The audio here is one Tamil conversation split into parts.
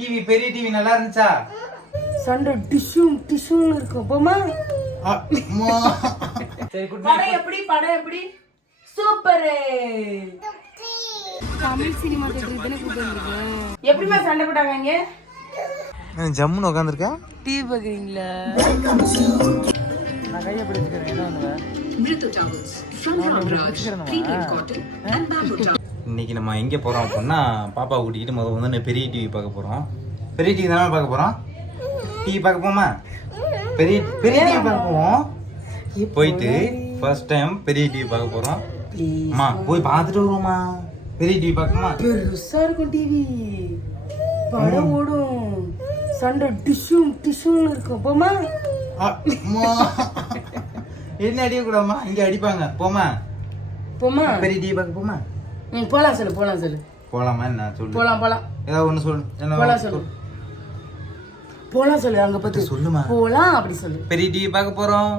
டிவி பெரிய டிவி நல்லா இருந்துச்சா? சண்டை டிஷ்யூம் டிஷ்யூம் இருக்கும். போமா சரி குட் படம் எப்படி சூப்பர். தமிழ் சினிமா தியேட்டருக்கு தானே கூட்டி வந்திருக்கேன். எப்படிமா சண்டை போட்டாங்க இங்க? ஜம்முன்னு உட்காந்துருக்கா. டிவி பாக்குறீங்களா? நான் கையை பிடிச்சிக்கிறேன். என்ன பண்ணுவேன்? இன்னைக்கு நம்ம எங்கே போகிறோம் அப்படின்னா பாப்பா கூட்டிகிட்டு முதல்ல பெரிய டிவி பார்க்க போகிறோம். பெரிய டிவி தானே பார்க்க போகிறோம். டிவி பார்க்க போமா? பெரிய டிவி பார்க்க போவோம். போயிட்டு ஃபர்ஸ்ட் டைம் பெரிய டிவி பார்க்க போகிறோம். அம்மா போய் பார்த்துட்டு வருவோம்மா. பெரிய டிவி பார்க்கணுமா? பெருசா இருக்கும் டிவி. படம் ஓடும். சண்டை டிஷ்யூம் டிஷ்யூம் இருக்கும். போமா என்ன அடிக்க கூடாமா? இங்க அடிப்பாங்க. போமா பெரிய டிவி பார்க்க போமா? போலாம் சொல்லு போலாமா? என்ன சொல்லு. போலாம் ஏதாவது ஒண்ணு சொல்லு. என்ன போலாம் சொல்லு. அங்க பத்தி சொல்லுமா. போலாம் அப்படி சொல்லு. பெரிய டிவி பார்க்க போறோம்.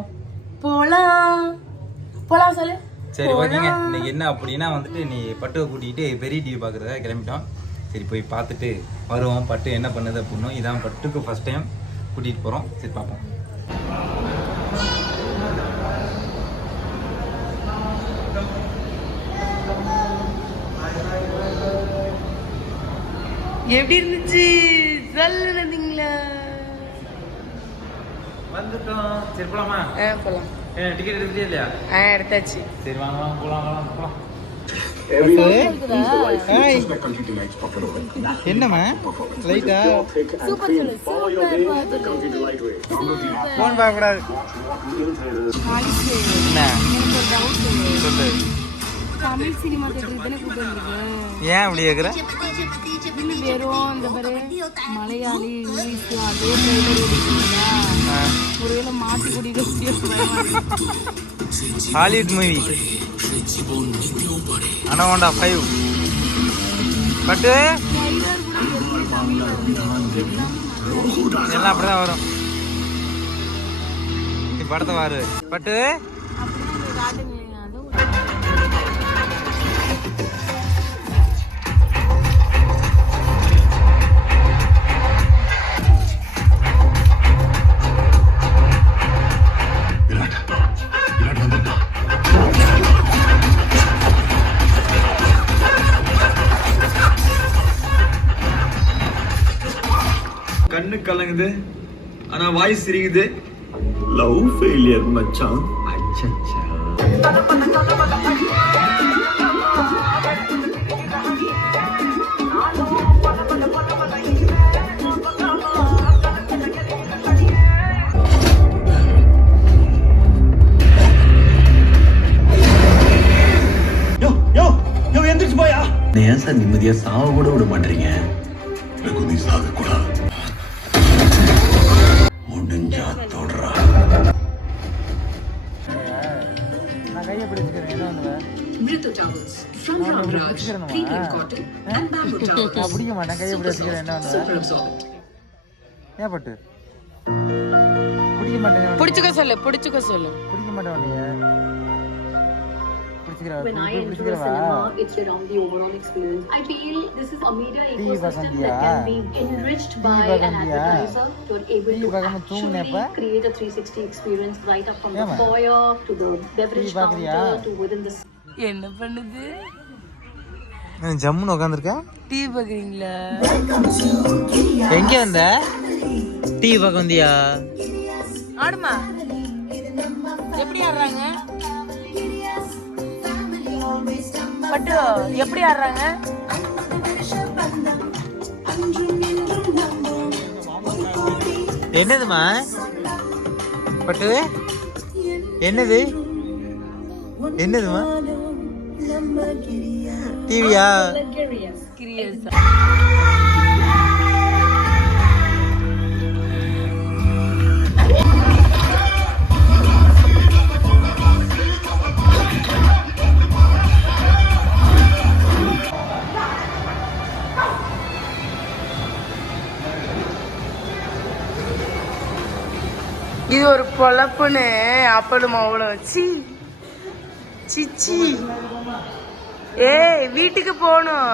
போலாம் சொல்லு. சரி ஓகேங்க. இன்னைக்கு என்ன அப்படின்னா வந்துட்டு நீ பட்டுவை கூட்டிகிட்டு பெரிய டிவி பார்க்குறதா கிளம்பிட்டோம். சரி போய் பார்த்துட்டு வருவோம். பட்டு என்ன பண்ணுது அப்படின்னும். இதான் பட்டுக்கு ஃபர்ஸ்ட் டைம் கூட்டிகிட்டு போகிறோம். சரி பார்ப்போம். எப்படி இருந்துச்சு? சொல்லுங்களா? வந்துட்டோம். சரி போலாமா? போலாம். டிக்கெட் எடுத்துட்டே இல்லையா? எடுத்தாச்சு. சரி வாங்க போலாம். என்னம்மா லைட்டா சூப்பர் சொல்லு. போன் பார்க்க கூடாது. என்ன சொல்லு. தமிழ் சினிமா தியேட்டருக்கு தானே கூட்டி வந்திருக்கேன். ஏன் அப்படி கேக்குற? வெறும் இந்த பாரு மலையாளி இங்கிலீஷ் அதே ட்ரெய்லர் ஓடிச்சுங்களா? ஒருவேளை மாற்றி கூட்டிட்டு ஹாலிவுட் மூவி அனகோண்டா 5 பட்டு எல்லாம் அப்படிதான் வரும். நீ படத்தை பாரு பட்டு. கண்ணு கலங்குது ஆனா வாய்ஸ் சிரிக்குது. லவ் ஃபெயிலியர் மச்சான். அச்சச்சா. யோ எந்திரிச்சு போயா. ஏன் சார் நிம்மதியா சாவ கூட விட மாட்டீங்க? நீ சாக கூடாது. முடிஞ்சா தொடரா. நான் கையை பிடிச்சிக்கிறேன். என்ன பண்ணுவேன்? நான் பிடிக்க மாட்டேன். கையை பிடிச்சிக்கிறேன். என்ன பண்ணுவேன்? ஏன் பட்டு பிடிக்க மாட்டேன். பிடிச்சுக்க சொல்லு. பிடிக்க மாட்டேன். உன்னைய When I enter a cinema, it's around the overall experience. I feel this is a media ecosystem that can be enriched by an advertiser who are able to actually create a 360 experience right up from the foyer to the beverage counter to within the. என்ன பண்ணுது? ஜம்முன்னு உட்காந்துருக்கா. டிவி பாக்குறீங்களா? எங்க வந்த? டிவி பார்க்க வந்தியா? ஆடுமா. எப்படி ஆடுறாங்க பட்டு? எப்படி ஆடுறாங்க? என்னதுமா பட்டு? என்னதுமா? டிவியா? இது ஒரு பொழப்புன்னு அப்பளும் அவ்வளோ சிச்சி. ஏய் வீட்டுக்கு போகணும்.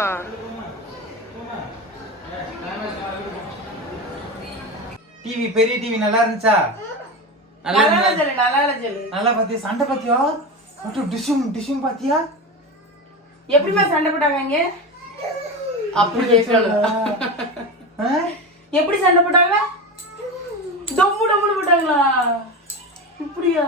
டிவி பெரிய டிவி நல்லா இருந்துச்சா? நல்லா நல்லா இருந்துச்சா? சொல்லு, நல்லா சொல்லு. நல்லா பாத்தியா? சண்டை பாத்தியா? மட்டும் டிஷும் பாத்தியா? எப்படிமா சண்டை போட்டாங்க இங்க? அப்படி கேட்கணும். எப்படி சண்டை போட்டாங்க? டம்மு டம்முன்னு போட்டாங்களா? இப்படியா?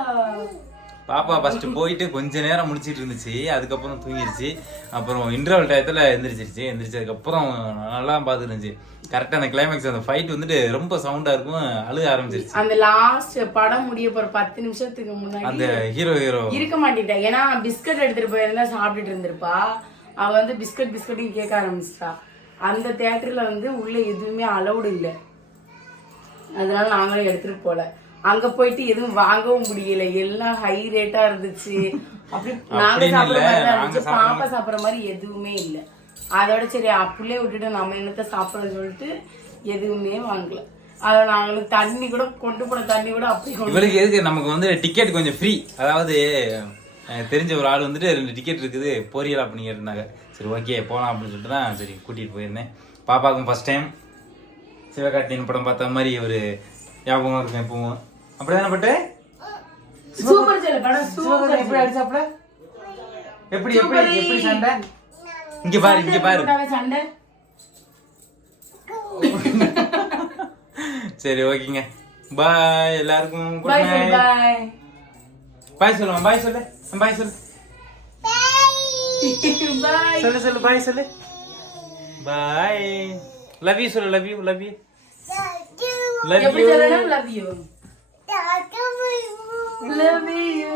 பாப்பா ஃபர்ஸ்ட் போயிட்டு கொஞ்ச நேரம் முடிச்சிட்டு இருந்துச்சு, அதுக்கப்புறம் தூங்கிருச்சு. அப்புறம் இன்டர்வல் டயத்துல எந்திரிச்சதுக்கப்புறம் நல்லா பார்த்துட்டு இருந்துச்சு. கரெக்டா அந்த கிளைமேக்ஸ் அந்த ஃபைட் வந்துட்டு ரொம்ப சவுண்டா இருக்கும், அழுக ஆரம்பிச்சிருச்சு. அந்த லாஸ்ட் படம் முடிய போற 10 நிமிஷத்துக்கு முன்னாடி அந்த ஹீரோ இருக்க மாட்டேட்டா. ஏன்னா பிஸ்கட் எடுத்துட்டு போயிருந்தா சாப்பிட்டுட்டு இருந்திருப்பா. அவ வந்து பிஸ்கட்டையும் கேட்க ஆரம்பிச்சிட்டா. அந்த தியேட்டர்ல வந்து உள்ள எதுவுமே அலௌடு இல்லை, அதனால நாங்களும் எடுத்துட்டு போல. அங்க போயிட்டு எதுவும் வாங்கவும் முடியல, எல்லாம் ஹை ரேட்டா இருந்துச்சு. அப்படி நாங்க சாப்பிடுற மாதிரி தான் இருந்துச்சு, பாப்பா சாப்பிடுற மாதிரி எதுவுமே இல்லை. அதோட சரி அப்படியே விட்டுட்டு நம்ம என்னத்த சாப்பிடறன்னு சொல்லிட்டு எதுவுமே வாங்கல. அதை நாங்களுக்கு தண்ணி கூட கொண்டு போன தண்ணி கூட அப்படி இவளுக்கு எதுக்கு நமக்கு வந்து டிக்கெட் கொஞ்சம் ஃப்ரீ. அதாவது தெரிஞ்ச ஒரு ஆள் வந்துட்டு 2 டிக்கெட் இருக்குது போரியலா அப்படின்னு கேட்டிருந்தாங்க. சரி ஓகே போகலாம் அப்படின்னு சொல்லிட்டு தான் சரி கூட்டிகிட்டு போயிருந்தேன். பாப்பாவுக்கும் ஃபர்ஸ்ட் டைம் சிவகார்த்தியின் படம் பார்த்த மாதிரி ஒரு ஞாபகம் இருக்கும் எப்பவும். அப்படிதானே பட்டு? சூப்பர் செல்ல படம் சூப்பர். எப்படி அடிச்சாப்ல? எப்படி எப்படி எப்படி சண்டை? இங்க பாரு சண்டை. சரி ஓகேங்க, பாய் எல்லாருக்கும். குட் பாய் நைட். பாய். பாய் சொல்லுமா? பாய் சொல்லு, பாய் சொல்லு, பாய் சொல்லு பாய் சொல்லு. பாய். லவ் யூ சொல்லு. லவ் யூ எப்படி சொல்லணும்? Love you. Love you.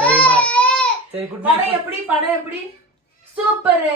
சரி பாய். சரி குட் நைட். படம் எப்படி? சூப்பர்.